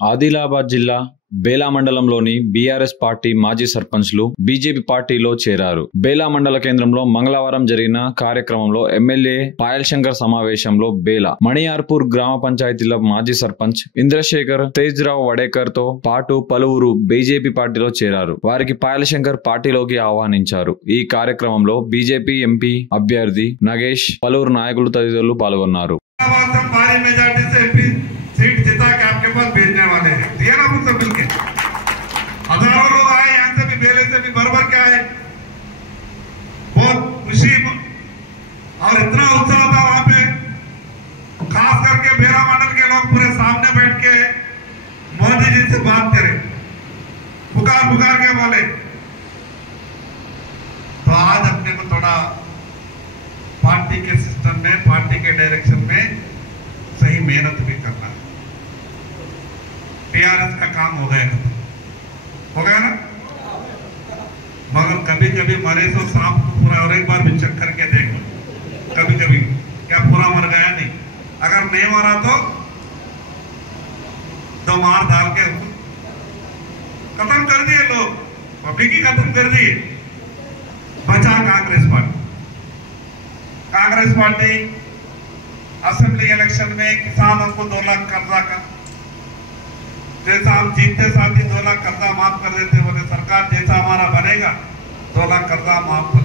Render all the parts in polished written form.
ఆదిలాబాద్ జిల్లా బేలా మండలంలోని BRS party మాజీ సర్పంచ్లు బీజేపీ పార్టీలో చేరారు. బేలా మండల కేంద్రంలో మంగళవారం జరిగిన కార్యక్రమంలో ఎమ్మెల్యే పాయల్ శంకర్ సమావేశంలో బేలా, మణియార్పూర్ గ్రామ పంచాయతీల మాజీ సర్పంచ్ ఇంద్రశేఖర్ తేజ్రావు వడేకర్ తో పాటు పలువురు బీజేపీ పార్టీలో చేరారు. వారికి పాయల్ శంకర్ పార్టీలోకి ఆహ్వానించారు. ఈ కార్యక్రమంలో బీజేపీ ఎంపీ అభ్యర్థి నగేష్, పలువురు నాయకులు తదితరులు పాల్గొన్నారు. सीट जिता के आपके पास भेजने वाले हैं, दिया ना मुझसे मिलके। हजारों लोग आए, यहाँ से भी बेले से भी भर भर के आए, बहुत खुशी और इतना उत्साह था वहां पे। खास करके बेला मंडल के लोग पूरे सामने बैठ के मोदी जी से बात करे, पुकार पुकार के बोले। तो आज अपने को थोड़ा पार्टी के सिस्टम में, पार्टी के डायरेक्शन में सही मेहनत भी करना है। टीआरएस का काम हो गया ना, मगर कभी कभी मरे तो सांप पूरा और एक बार भी चेक करके देख लो, कभी कभी क्या पूरा मर गया नहीं। अगर नहीं मरा तो मार डाल के खत्म कर दिए लोग, पब्लिक ही खत्म कर दिए। बचा कांग्रेस पार्टी असेंबली इलेक्शन में किसानों को 2 लाख कर्जा का, जैसा हम जीतते साथ ही 2 लाख कर्जा माफ कर देते, बोले सरकार जैसा हमारा बनेगा 2 लाख कर्जा माफ कर,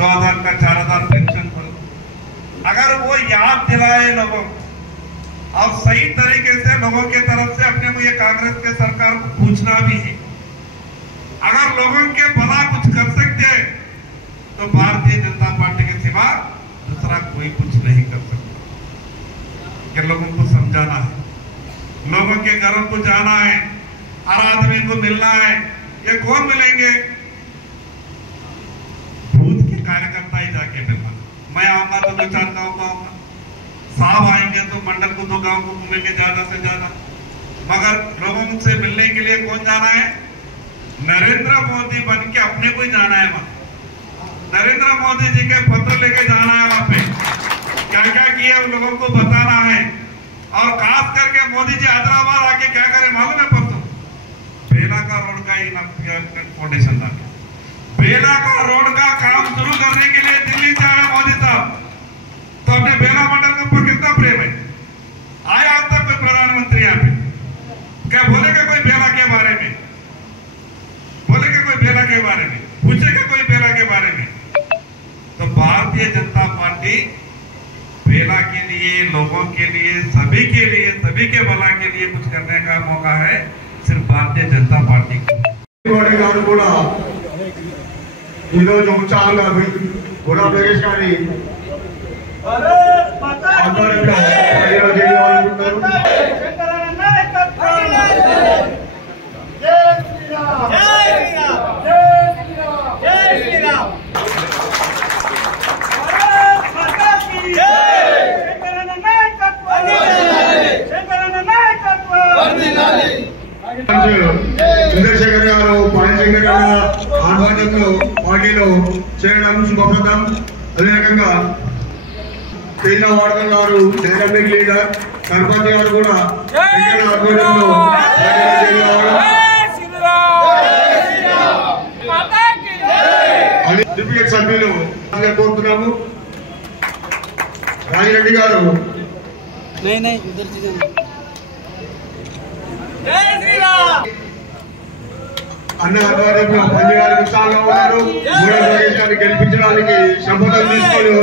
2000 का 4000 पेंशन कर। अगर वो याद दिलाए लोगों और सही तरीके से लोगों के तरफ से अपने को ये कांग्रेस के सरकार को पूछना भी है। अगर लोगों के भला कुछ कर सकते तो भारतीय जनता पार्टी के सिवा दूसरा कोई कुछ नहीं कर सकता। कि लोगों को समझाना है, लोगों के घरों को जाना है, हर आदमी को मिलना है। ये कौन मिलेंगे? बूथ के कार्यकर्ता ही जाके मिलना। मैं आऊंगा तो 2-4 गांव को आऊंगा, साहब आएंगे तो मंडल को 2 गांव को घूमेंगे ज्यादा से ज्यादा। मगर लोगों से मिलने के लिए कौन जाना है? नरेंद्र मोदी बन के अपने को ही जाना है वहां। नरेंद्र मोदी जी के पत्र लेके जाना है वहां पे, क्या क्या किया उन लोगों को बताना है। और खास करके मोदी जी हैदराबाद आके क्या करे मालूम है? परसों बेला का रोड का फाउंडेशन डाले, बेला का रोड का काम शुरू करने के लिए दिल्ली से आया मोदी साहब। तो अपने बेला मंडल के ऊपर कितना प्रेम है। आया आज तक कोई प्रधानमंत्री यहाँ पे क्या बोलेगा? कोई बेला के बारे में बोलेगा? कोई बेला के बारे में पूछेगा? कोई बेला के बारे में? तो भारतीय जनता पार्टी बेला के लिए, लोगों के लिए, सभी के भला के लिए कुछ करने का मौका है सिर्फ भारतीय जनता पार्टी को। ఇంద్రశేఖర్ గారు, పాయల్ శంకర్ గారు ఆధ్వర్యంలో పార్టీలో చేయడం శుభప్రదం. అదే రకంగా తేజ వాడకర్ గారు డైనమిక్ లీడర్, సర్పంచ్ గారు కూడా ఆధ్వర్యంలో డిప్యూటీ సభ్యులు కోరుతున్నాము. రాజిరెడ్డి గారు అన్న ఆధ్వర్యంలో పనిచేయాలని ఉత్సాహంగా ఉన్నారు. 3వ ప్రదేశాన్ని గెలిపించడానికి శపథం తీసుకొని